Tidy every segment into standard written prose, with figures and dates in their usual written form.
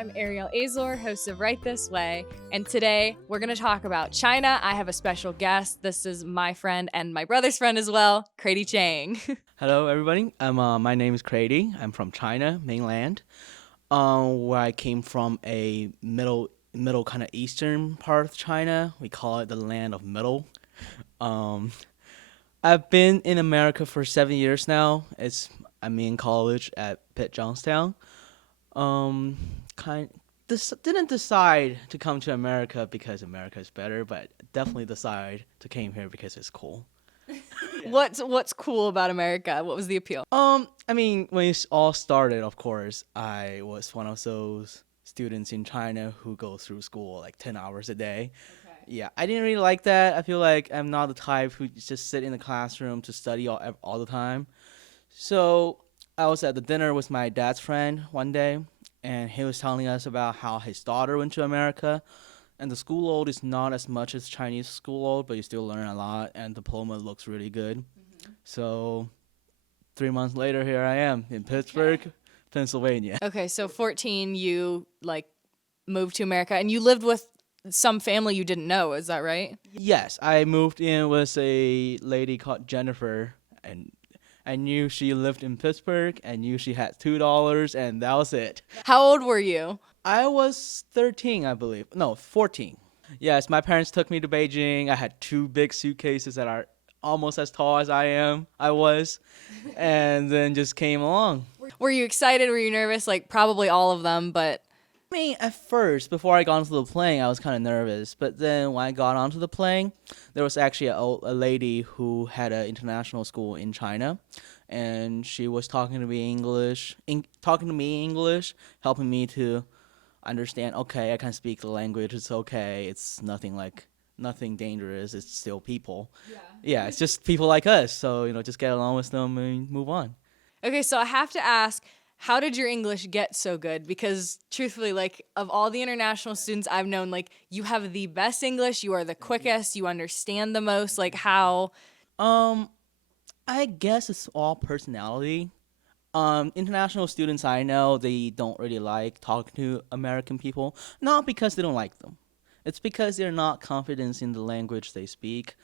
I'm Ariel Azor, host of Right This Way, and today we're going to talk about China. I have a special guest. This is my friend and my brother's friend as well, Crady Chang. Hello, everybody. My name is Crady. I'm from China, mainland, where I came from a middle kind of eastern part of China. We call it the land of middle. Um, I've been in America for 7 years now. I'm in college at Pitt Johnstown. Um, kind this didn't decide to come to America because America is better, but definitely decide to came here because it's cool. What's cool about America? What was the appeal? I mean, when it all started, of course, I was one of those students in China who go through school like 10 hours a day. Okay. Yeah, I didn't really like that. I feel like I'm not the type who just sit in the classroom to study all the time. So I was at the dinner with my dad's friend one day, and he was telling us about how his daughter went to America. And the school load is not as much as Chinese school load, but you still learn a lot, and diploma looks really good. So 3 months later, here I am in Pittsburgh, Pennsylvania. Okay, so 14, you moved to America, and you lived with some family you didn't know. Is that right? Yes, I moved in with a lady called Jennifer, and I knew she lived in Pittsburgh. I knew she had $2, and that was it. How old were you? I was 13, I believe. No, 14. Yes, my parents took me to Beijing. I had two big suitcases that are almost as tall as I was, and then just came along. Were you excited? Were you nervous? Probably all of them, but I mean, at first, before I got onto the plane, I was kind of nervous. But then when I got onto the plane, there was actually a lady who had an international school in China, and she was talking to me English, helping me to understand. Okay, I can speak the language. It's okay. It's nothing dangerous. It's still people. Yeah, it's just people like us. So just get along with them and move on. okay, so I have to ask, how did your English get so good? Because truthfully, of all the international students I've known, you have the best English, you are the quickest, you understand the most. How? I guess it's all personality. International students I know, they don't really like talking to American people. Not because they don't like them. It's because they're not confident in the language they speak.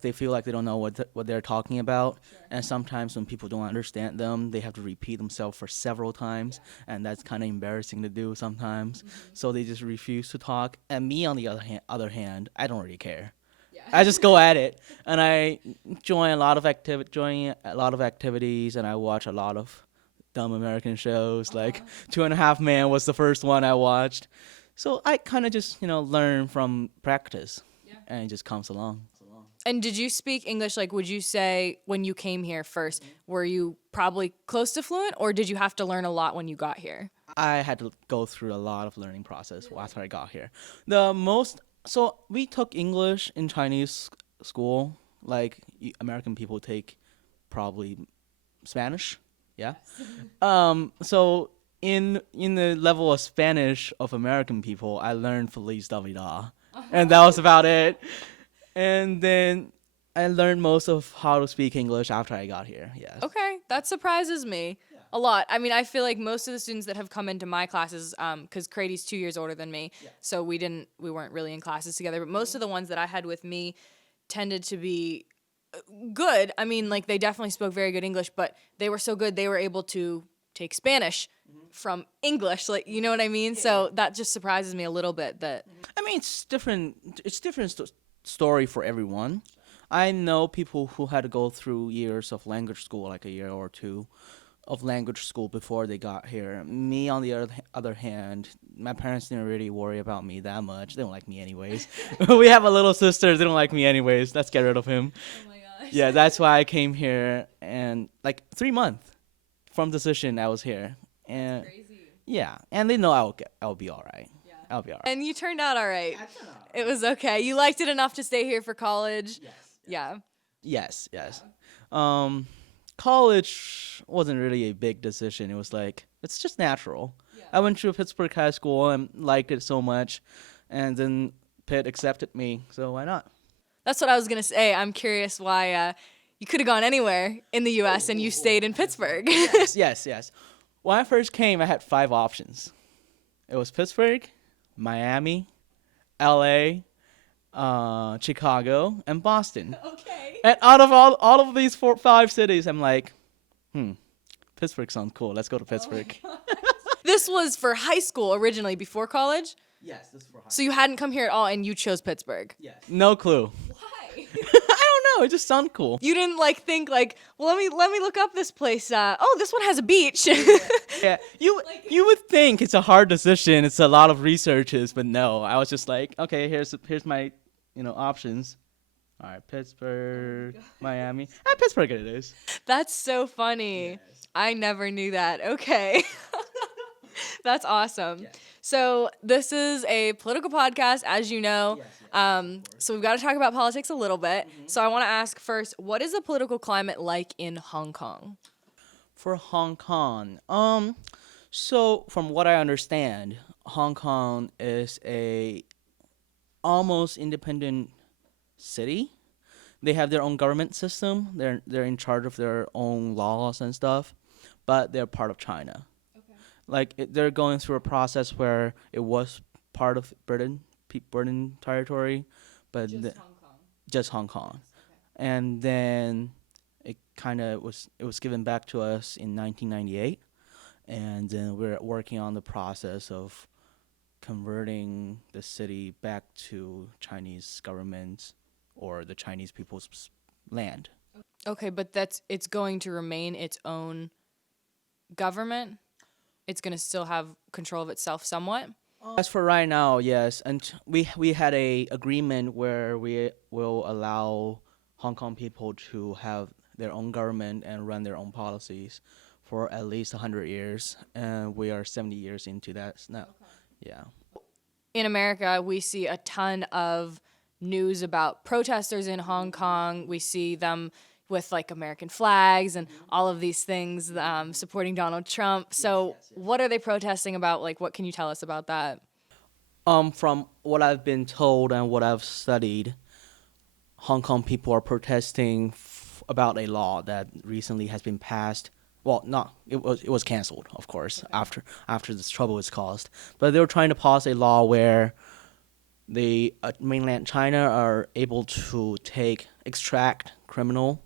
They feel like they don't know what they're talking about. Sure. And sometimes when people don't understand them, they have to repeat themselves for several times. Yeah. And that's kind of embarrassing to do sometimes. Mm-hmm. So they just refuse to talk. And me, on the other hand, I don't really care. Yeah. I just go at it. And I join a lot of activities, and I watch a lot of dumb American shows. Like Two and a Half Men was the first one I watched. So I kind of just, learn from practice, and it just comes along. And did you speak English? Would you say when you came here first, were you probably close to fluent, or did you have to learn a lot when you got here? I had to go through a lot of learning process after I got here. So we took English in Chinese school, American people take probably Spanish, yeah. So in the level of Spanish of American people, I learned Feliz Navidad, and that was about it. And then I learned most of how to speak English after I got here. Yes. Okay, that surprises me a lot. I mean, I feel like most of the students that have come into my classes, because Crady's 2 years older than me, so we weren't really in classes together. But most of the ones that I had with me tended to be good. I mean, they definitely spoke very good English, but they were so good they were able to take Spanish from English, you know what I mean? Yeah. So that just surprises me a little bit. That I mean, it's different story for everyone. I know people who had to go through years of language school, like a year or two of language school before they got here. Me, on the other hand, my parents didn't really worry about me that much. They don't like me anyways. We have a little sister. They don't like me anyways. Let's get rid of him. Oh my gosh. Yeah, that's why I came here, and 3 months from decision I was here. And that's crazy. Yeah, and they know I'll be all right. Yeah. I'll be all right. And you turned out all right. I turned out all right. It was okay. You liked it enough to stay here for college. Yes. Yeah. Yes. Yeah. College wasn't really a big decision. It was it's just natural. Yeah. I went to Pittsburgh High School and liked it so much, and then Pitt accepted me, so why not? That's what I was gonna say. I'm curious why you could have gone anywhere in the U.S. and you stayed in Pittsburgh. Yes. When I first came, I had 5 options. It was Pittsburgh, Miami, L.A., Chicago, and Boston. Okay. And out of all of these 4, 5 cities, I'm like, Pittsburgh sounds cool. Let's go to Pittsburgh. This was for high school originally, before college. Yes, this is for high So you hadn't come here at all, and you chose Pittsburgh. Yes. No clue. Why? I don't know. It just sounded cool. You didn't think well, let me look up this place. Oh, this one has a beach. Yeah, you would think it's a hard decision. It's a lot of researches, but no. I was just like, okay, here's my, options. All right, Pittsburgh, Miami. Pittsburgh it is. That's so funny. I never knew that. Okay. That's awesome. Yes. So this is a political podcast, as you know. So we've got to talk about politics a little bit. So I want to ask first, what is the political climate like in Hong Kong? For Hong Kong, so from what I understand, Hong Kong is a almost independent city. They have their own government system. They're in charge of their own laws and stuff, but they're part of China. They're going through a process where it was part of Britain territory, but just Hong Kong, and then it was given back to us in 1998, and then we're working on the process of converting the city back to Chinese government or the Chinese people's land. Okay, but it's going to remain its own government. It's going to still have control of itself somewhat. As for right now, yes, and we had a agreement where we will allow Hong Kong people to have their own government and run their own policies for at least 100 years, and we are 70 years into that now. Yeah. In America, we see a ton of news about protesters in Hong Kong. We see them with American flags and all of these things, supporting Donald Trump. So what are they protesting about? What can you tell us about that? From what I've been told and what I've studied, Hong Kong people are protesting about a law that recently has been passed. Well, it was canceled, of course, after this trouble was caused. But they were trying to pass a law where the mainland China are able to extract criminal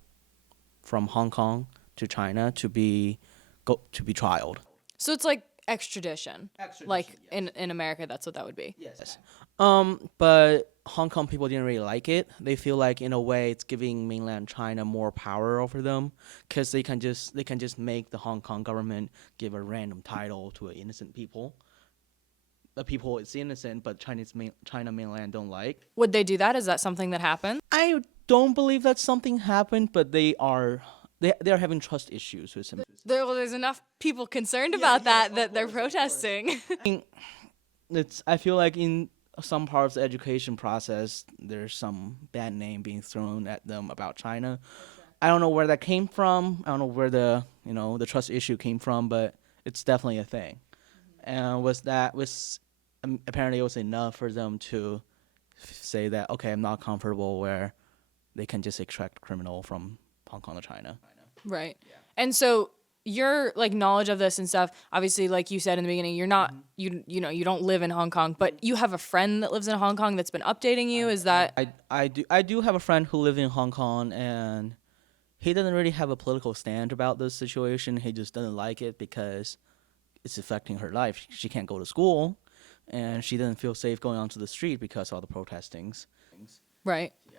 from Hong Kong to China to be trialed. So it's like extradition. In America, that's what that would be. Yes. But Hong Kong people didn't really like it. They feel like in a way it's giving mainland China more power over them because they can just make the Hong Kong government give a random title to innocent people. The people is innocent, but China mainland don't like. Would they do that? Is that something that happened? I don't believe that something happened, but they are having trust issues with some. There's enough people concerned about that they're protesting. I feel like in some parts of the education process, there's some bad name being thrown at them about China. I don't know where that came from. I don't know where the trust issue came from, but it's definitely a thing. And apparently it was enough for them to say that, okay, I'm not comfortable where they can just extract criminal from Hong Kong to China. Right. Yeah. And so your knowledge of this and stuff, obviously, like you said in the beginning, you're not you don't live in Hong Kong, but you have a friend that lives in Hong Kong that's been updating you. Is that I do have a friend who lives in Hong Kong, and he doesn't really have a political stand about this situation. He just doesn't like it because it's affecting her life. She can't go to school, and she doesn't feel safe going onto the street because of all the protestings. Right. Yeah.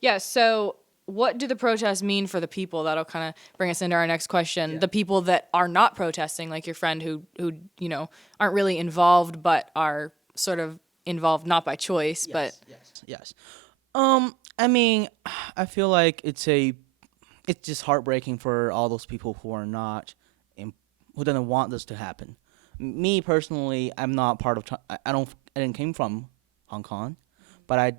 Yeah. So what do the protests mean for the people? That'll kind of bring us into our next question. Yeah. The people that are not protesting, like your friend who aren't really involved, but are sort of involved not by choice, but yes. I mean, I feel like it's just heartbreaking for all those people who are not who didn't want this to happen. Me personally, I'm not part of. I didn't came from Hong Kong, but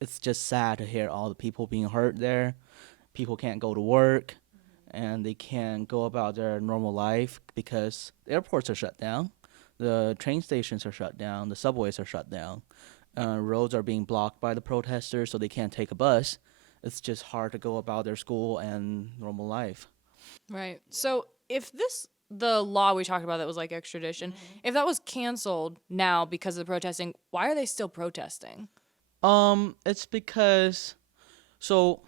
it's just sad to hear all the people being hurt there. People can't go to work, and they can't go about their normal life because the airports are shut down, the train stations are shut down, the subways are shut down, roads are being blocked by the protesters, so they can't take a bus. It's just hard to go about their school and normal life. Right. So if this the law we talked about that was like extradition, if that was canceled now because of the protesting, why are they still protesting? It's because so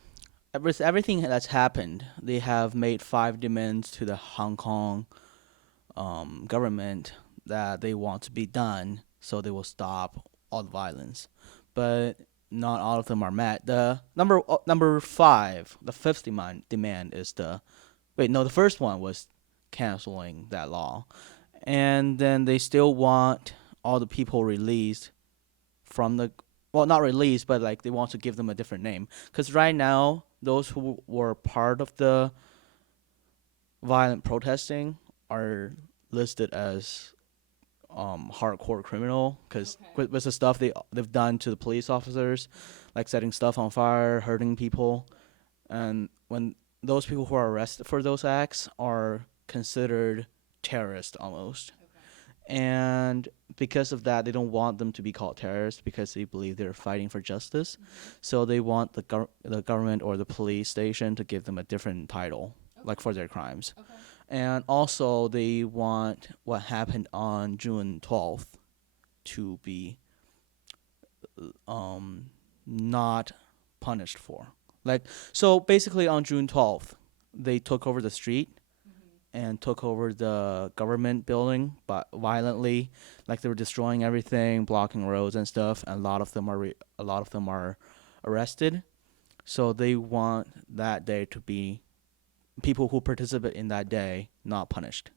with everything that's happened, they have made 5 demands to the Hong Kong government that they want to be done, so they will stop all the violence. But not all of them are met. The number 5, the fifth demand is the first one was canceling that law, and then they still want all the people released from the well, not released, but like they want to give them a different name. Because right now, those who were part of the violent protesting are listed as hardcore criminal because with the stuff they've done to the police officers, like setting stuff on fire, hurting people, and when those people who are arrested for those acts are considered terrorists almost. And because of that, they don't want them to be called terrorists because they believe they're fighting for justice. So they want the government or the police station to give them a different title, like for their crimes. And also, they want what happened on June 12th to be not punished for. Like, so basically, on June 12th, they took over the street and took over the government building, but violently, like they were destroying everything, blocking roads and stuff. And a lot of them are arrested. So they want that day to be people who participate in that day not punished.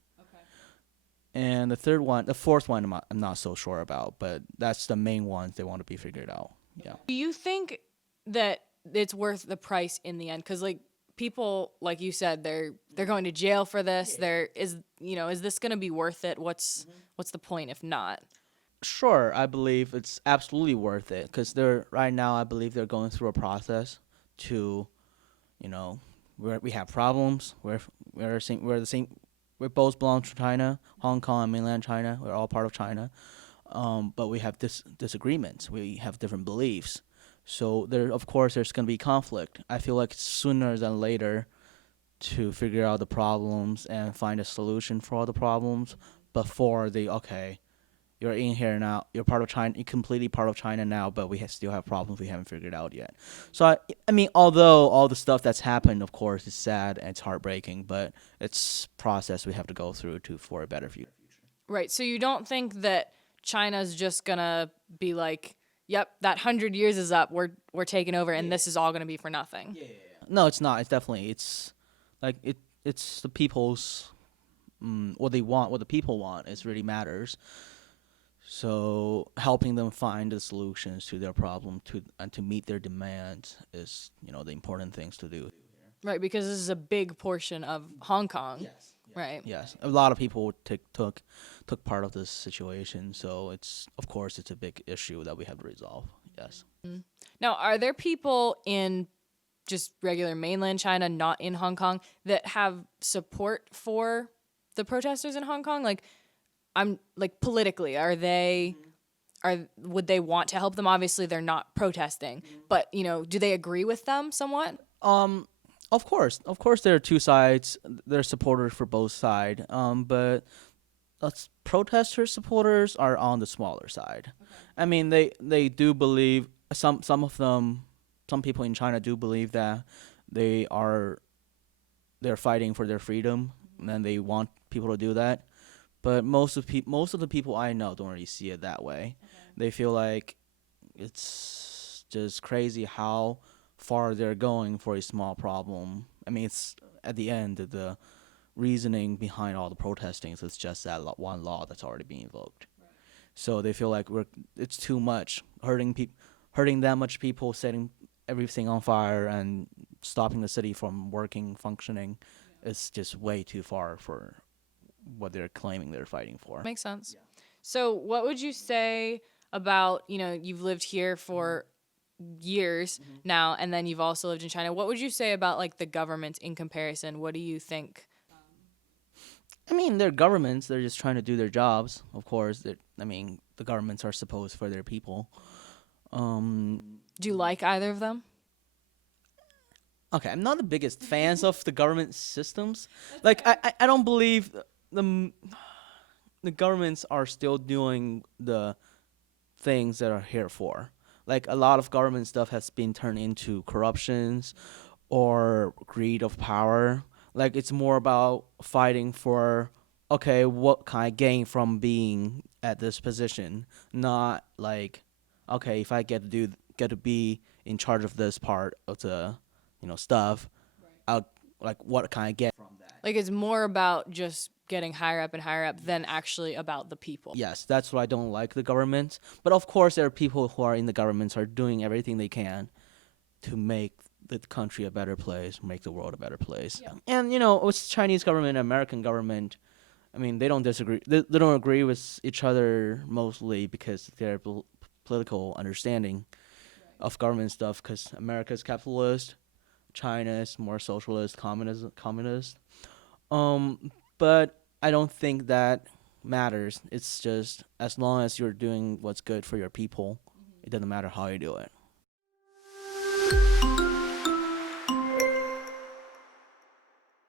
And the fourth one, I'm not so sure about, but that's the main ones they want to be figured out. Yeah. Do you think that it's worth the price in the end? Because like people, like you said, they're going to jail for this. Is this going to be worth it? What's the point if not? Sure, I believe it's absolutely worth it because right now. I believe they're going through a process to, we have problems. We're the same. We both belong to China, Hong Kong, and mainland China. We're all part of China, but we have disagreements. We have different beliefs. So of course, there's going to be conflict. I feel like sooner than later, to figure out the problems and find a solution for all the problems before you're in here now. You're part of China. You're completely part of China now, but we still have problems we haven't figured out yet. So I mean, although all the stuff that's happened, of course, is sad and it's heartbreaking, but it's process we have to go through for a better future. Right. So you don't think that China's just gonna be like, "Yep, that 100 years is up. We're taking over, and this is all gonna be for nothing." Yeah. No, it's not. It's definitely like it's the people's what they want, what the people want. It really matters. So helping them find the solutions to their problem to meet their demands is the important things to do. Right, because this is a big portion of Hong Kong. Yes. Right. Yes, a lot of people took part of this situation, so of course it's a big issue that we have to resolve. Yes. Now, are there people in just regular mainland China, not in Hong Kong, that have support for the protesters in Hong Kong? Like, I'm like politically, would they want to help them? Obviously, they're not protesting, but do they agree with them somewhat? Of course, there are two sides. There are supporters for both sides. But protester supporters are on the smaller side. I mean, they do believe some of them. Some people in China do believe that they're fighting for their freedom, and they want people to do that. But most of the people I know don't really see it that way. They feel like it's just crazy how far they're going for a small problem. I mean, it's at the end the reasoning behind all the protesting is just that one law that's already being invoked. So they feel like it's too much hurting that much people, setting everything on fire and stopping the city from functioning. Is just way too far for what they're claiming they're fighting for. Makes sense. Yeah. So what would you say about, you've lived here for years now, and then you've also lived in China. What would you say about like the government in comparison? What do you think? I mean, they're governments. They're just trying to do their jobs. Of course, the governments are supposed for their people. Do you like either of them? Okay, I'm not the biggest fans of the government systems. Like, I don't believe the the governments are still doing the things that are here for. Like a lot of government stuff has been turned into corruptions or greed of power. Like it's more about fighting for okay, what can I gain from being at this position? Not like okay, if I get to be in charge of this part of the stuff, I'll like what can I get from that? Like it's more about just getting higher up and higher up than actually about the people. Yes, that's why I don't like the government. But of course, there are people who are in the governments are doing everything they can to make the country a better place, make the world a better place. Yeah. And with Chinese government and American government, I mean, they don't disagree. They don't agree with each other mostly because their political understanding of government stuff. Because America's capitalist, China is more socialist, communist. But I don't think that matters. It's just as long as you're doing what's good for your people, it doesn't matter how you do it.